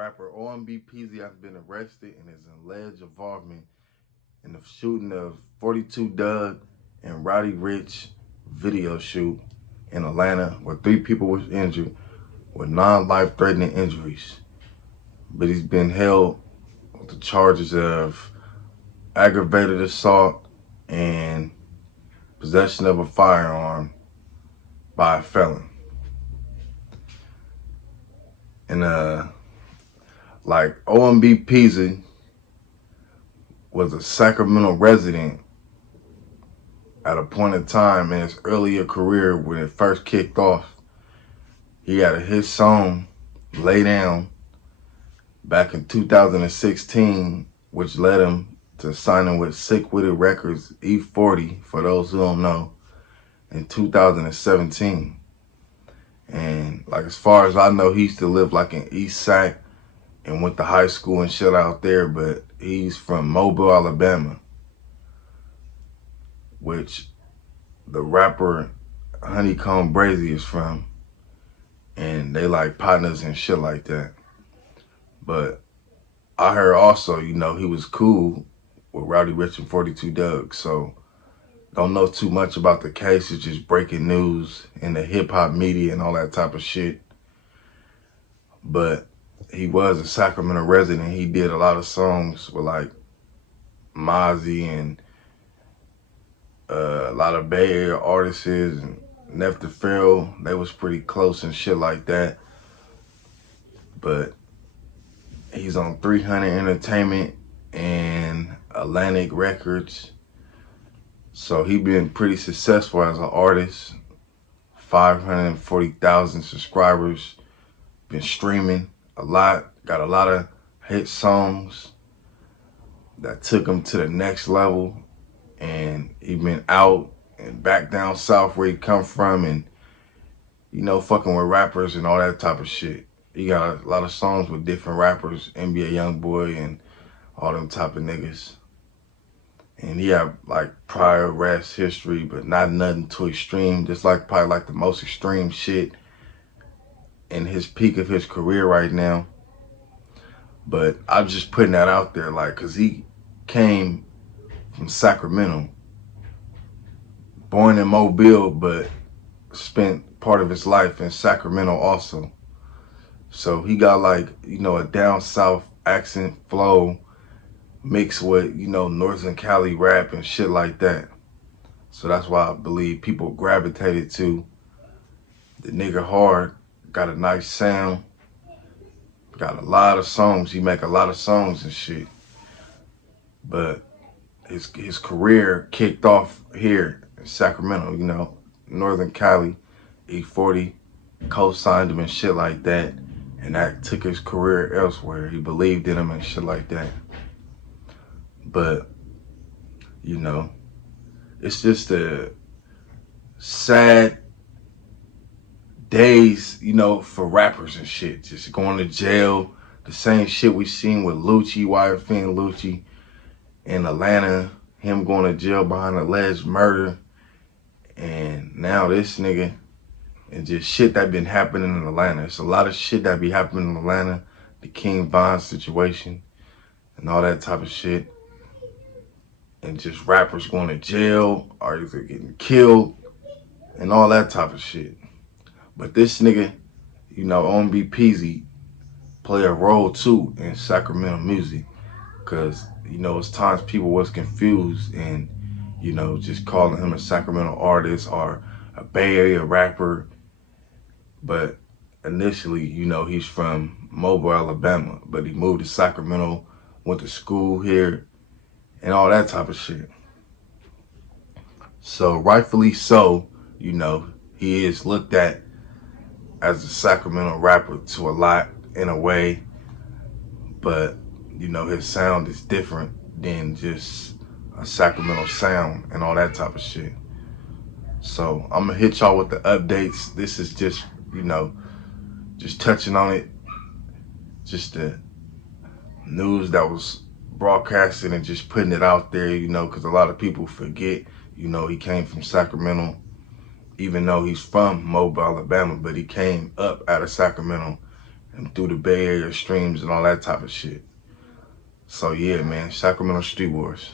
Rapper OMB Pezzy has been arrested in his alleged involvement in the shooting of 42 Dugg and Roddy Rich video shoot in Atlanta, where 3 people were injured with non-life-threatening injuries. But he's been held with the charges of aggravated assault and possession of a firearm by a felon. And OMB Pezzy was a Sacramento resident at a point in time in his earlier career when it first kicked off. He had a hit song, Lay Down, back in 2016, which led him to signing with Sick With It Records, E40, for those who don't know, in 2017. And as far as I know, he used to live in East Sac and went to high school and shit out there, but he's from Mobile, Alabama, which the rapper Honeycomb Brazy is from, and they partners and shit like that. But I heard also, he was cool with Roddy Rich and 42 Dugg, so don't know too much about the case. It's just breaking news in the hip-hop media and all that type of shit. But he was a Sacramento resident. He did a lot of songs with Mozzie and a lot of Bay Area artists, and Neff the Pharaoh. They was pretty close and shit like that. But he's on 300 Entertainment and Atlantic Records. So he been pretty successful as an artist. 540,000 subscribers. Been streaming a lot. Got a lot of hit songs that took him to the next level. And he been out and back down south where he come from, and fucking with rappers and all that type of shit. He got a lot of songs with different rappers, NBA Youngboy and all them type of niggas. And he had prior arrest history, but not nothing too extreme. Just probably the most extreme shit in his peak of his career right now. But I'm just putting that out there, cause he came from Sacramento, born in Mobile, but spent part of his life in Sacramento also. So he got a down south accent flow mixed with, Northern Cali rap and shit like that. So that's why I believe people gravitated to the nigga hard. Got a nice sound. Got a lot of songs. He make a lot of songs and shit. But his career kicked off here in Sacramento, Northern Cali. E40 co-signed him and shit like that. And that took his career elsewhere. He believed in him and shit like that. But, it's just a sad days, for rappers and shit. Just going to jail. The same shit we seen with Lucci, YFN Lucci in Atlanta. Him going to jail behind alleged murder. And now this nigga, and just shit that been happening in Atlanta. It's a lot of shit that be happening in Atlanta. The King Von situation and all that type of shit. And just rappers going to jail or either getting killed and all that type of shit. But this nigga, OMB Pezzy, play a role too in Sacramento music. Cause, it's times people was confused and, just calling him a Sacramento artist or a Bay Area rapper. But initially, he's from Mobile, Alabama. But he moved to Sacramento, went to school here, and all that type of shit. So rightfully so, he is looked at as a Sacramento rapper to a lot in a way. But, his sound is different than just a Sacramento sound and all that type of shit. So I'm gonna hit y'all with the updates. This is just, just touching on it. Just the news that was broadcasted and just putting it out there, because a lot of people forget, he came from Sacramento, even though he's from Mobile, Alabama, but he came up out of Sacramento and through the Bay Area streams and all that type of shit. So yeah, man, Sacramento Street Wars.